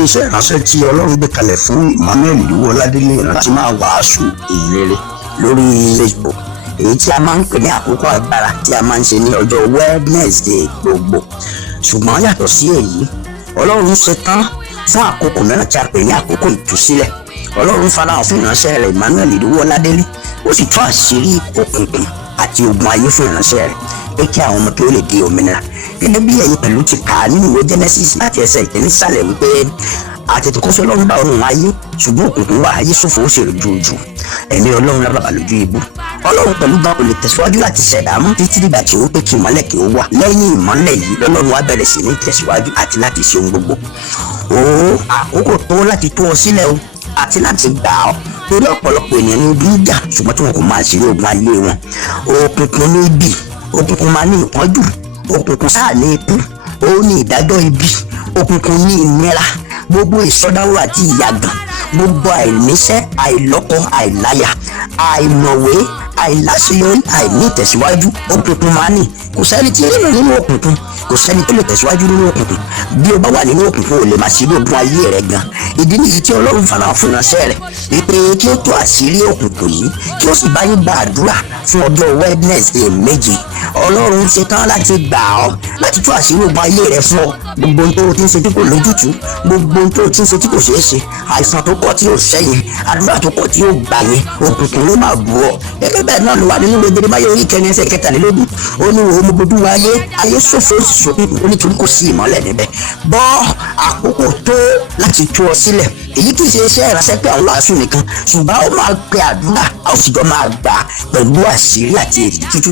ní iṣẹ́ ìránṣẹ́ tí Ọlọ́run gbé kalẹ̀ fún Emmanuel Ìdòwú Ọládélé láti máa wàásù ìrere lórí Facebook, èyí tí a máa ń pè ní àkókò agbára tí a máa ń ṣe ní ọjọ́ Wednesday gbogbo. Ṣùgbọ́n yàtọ̀ sí èyí, Ọlọ́run ṣetán fún àkókò mìíràn tí a pè ní àkókò ìtúsílẹ̀. Ọlọ́run farahàn fún ìránṣẹ́ rẹ̀ Emmanuel Ìdòwú Ọládélé, ó sì tú àṣírí òkùnkùn àti ogun ayé fún ìránṣẹ́ rẹ̀ pé kí àwọn ọmọ kí ó lè di òmìnira. Gẹ́gẹ́ bí ẹ̀yin pẹ̀lú ti kà á nínú ìwé Genesis láti ẹsẹ̀ ìkíní sálẹ̀ wípé àtètèkọ́ṣe Ọlọ́run bá ọ̀run ayé, ṣùgbọ́n òkùnkùn wà, ayé ṣòfò ó sì rújú. Ẹ̀mí Ọlọ́run lábàbà lójú ibú. Ọlọ́run pẹ̀lú bá kò lè tẹ̀síwájú láti ṣẹ̀dá mọ́ títí dìgbà tí ó pé kí ìmọ́lẹ̀ kí ó wà. Lẹ́yìn ìmọ́lẹ̀ yìí lọ́lọ́run wá bẹ̀rẹ̀ sí ní tẹ̀síwájú àti láti ṣe ohun gbogbo. Àkókò tó láti tú ọ sílẹ̀ o àti láti gbà ọ́, torí ọ̀pọ̀lọpọ̀ ènìyàn ní ojú ìjà ṣùgbọ́n tí wọn kò máa ṣeré ogun ayé wọn. Òkùnkùn ní ibi, òkùnkùn máa ní ìpọ́njú, òkùnkùn sáà ní ikú, ó ní ìdájọ́ ibi, òkùnkùn ní ìnira, gbogbo ìsọdáwó àti ìyàgàn, gbogbo àìníṣẹ́, àìlọ́kọ, àìláyà, àìmọ̀wé, àìláṣeyọrí, àìní ìtẹ̀síwájú, òkùnkùn máa ní. Kò sẹ́ni tí nínú nínú òkùnkùn, kò sẹ́ni tó lè tẹ̀síwájú nínú òkùnkùn. Bí o bá wà nínú òkùnkùn o lè máa ṣe ogun ayé rẹ gan. Ìdí nìyí tí Ọlọ́run farahàn fún ìránṣẹ́ rẹ̀ wípé kí ó tú àṣírí òkùnkùn yìí, kí ó sì bá yín gba àdúrà fún ọjọ́ Wednesday méje. Ọlọ́run ṣetán láti gbà ọ́, láti tú àṣírí ogun ayé rẹ fún ọ. Gbogbo ohun tó o ti ń ṣe tí kò lójútùú, gbogbo ohun tó o ti ń ṣe tí kò ṣeé ṣe, àìsàn tó kọ̀ tí yóò ṣẹ́yìn, àdúrà tó kọ̀ tí yóò gbà yẹn, òkùnkùn ló máa bù ọ́. Gẹ́gẹ́ bẹ́ẹ̀ náà ló wà nínú ìwé Jeremáyà orí ìkẹrin ẹsẹ̀ kẹtàlélógún. Ó ní òun gbogbo dúró ayé ṣòfò ó sì ṣókùnkùn, ó nítorí kò sí ìmọ́lẹ̀ níbẹ̀. Bọ́ àkókò tó láti tú ọ sílẹ̀. Èyí kì í ṣe iṣẹ́ ìránṣẹ́ pé àwọn wàásù nìkan, ṣùgbọ́n ó máa pe àdúrà, a ó sì jọ máa gbà pẹ̀lú àṣírí àti èrè tútù.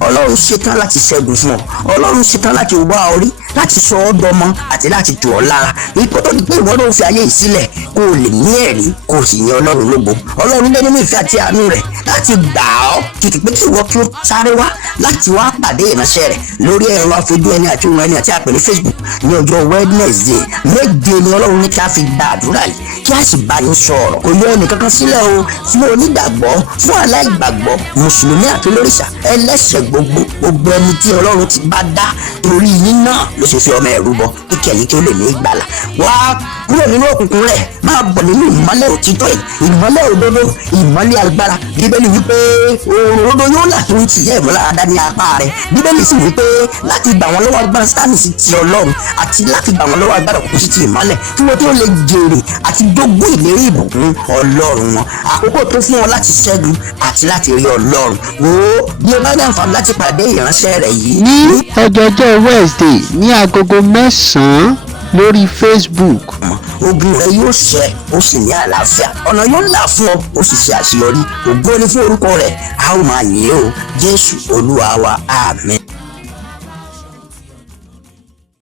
Ọlọ́run ṣetán láti ṣẹ́gun fún ọ. Ọlọ́run ṣetán láti wá ọ rí, láti sọ ọ́ dọmọ àti láti tù ọ́ lára. Ipò tó di pé ìwọ náà fi ayé yìí sílẹ̀ kó o lè ní ẹ̀rí, kó o sì yan Ọlọ́run lógo. Ọlọ́run lé nínú ìfẹ́ àti àánú rẹ̀ láti gbà ọ́, kìkì pé kí ìwọ kí ó sáré wá láti wá pàdé ìránṣẹ́ rẹ̀ lórí ẹ̀rọ àfojú ẹni àti ohun ẹni àti àpẹẹrẹ Facebook ní ọjọ́ Wednesday méje ni Ọlọ́run ní kí a fi gba àdúrà yìí, kí a sì bá yín sọ̀rọ̀. Kò yọ ẹnìkankan sílẹ̀ o, fún onígbàgbọ́, fún aláìgbàgbọ́, mùsùlùmí àti olórìṣà, ẹlẹ́ṣẹ̀ gbogbo ẹni tí Ọlọ́run ti bá dá torí yín náà ló ṣe fi ọmọ ẹ̀rú bọ pé kí ẹ̀yin kí ó lè ní ìgbàlà. Wá kúrò nínú òkùnkùn rẹ̀, máa bọ̀ nínú ìmọ́lẹ̀ òtítọ́ yìí, ìmọ́lẹ̀ òdodo, ìmọ́lẹ̀ agbára. Bíbélì wípé oòrùn òdodo yóò là tó ń ti yẹ ìmúláradá ní apá rẹ̀. Bíbélì sì wípé láti gbà wọ́n lọ́wọ́ agbára Sátánì sí ti Ọlọ́run àti láti gbà wọ́n lọ́wọ́ agbára òkùnkùn sí ti ìmọ́lẹ̀, kí wọ́n tó lè jèrè àti dógbó ìlérí ìbùkún Ọlọ́run wọn. Àkókò tó fún wọn láti ṣẹ́gun àti láti rí Ọlọ́run. Wo bí o bá ní àǹfààní láti pàdé ìránṣẹ́ rẹ̀ yìí ní ọjọ́jọ́ Wednesday ní agogo 9 lórí Facebook. Ogun rẹ yóò ṣẹ, ó sì ní àlàáfíà, ọ̀nà yóò là fún ọ, ó sì ṣe àṣeyọrí. Ògo ni fún orúkọ rẹ̀, a ó máa yìn ó. Jésù Olúwa wa, àmín.